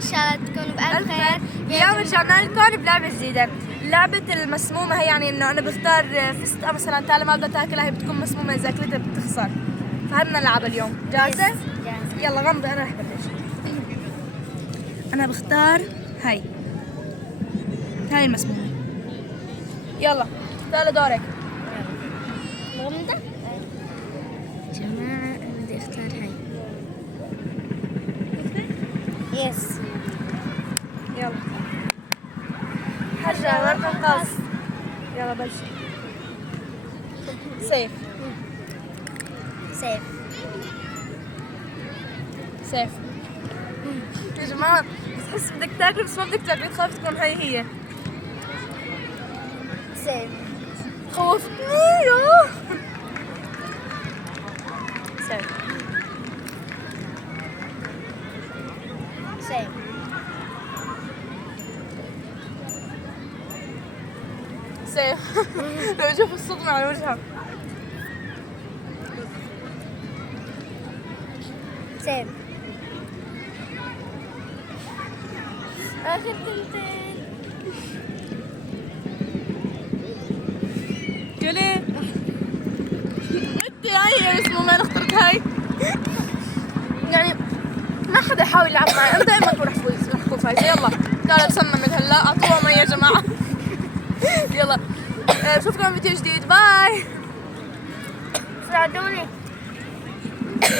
إن شاء الله تكونوا بألف خير. اليوم رجعنا لكم بلعبة جديدة. لعبة المسمومة هي يعني إنه أنا بختار فستقة مثلا تالي ما بدها تاكلها، هي بتكون مسمومة إذا أكلتها بتخسر. فهدنا نلعب اليوم. جاهزة؟ جاهزة. يلا غمضي، أنا رح بلش. أنا بختار هاي المسمومة. يلا تعالى دورك. غمضة. جماعة أنا بدي أختار هاي. يس. يلا حجة ورقة قص. يلا بلش. سيف. سيف. سيف. يا جماعة بتحس بدك تاكل بس ما بدك تاكل، تخاف تكون هي. سيف. خوفتني يا سيف. سيف. سيف. لو اشوف الصدمة على وجهها. سيف. آخر تنتين. قولي انت هاي اسمه ما اخترت هاي. يعني ما حدا يحاول يلعب معي، انا دائما اكون رح فايزة. يلا تعالوا نسمم من هلا، اعطوها مي يا جماعة. يلا نشوفكم فيديو جديد. باي. ساعدوني.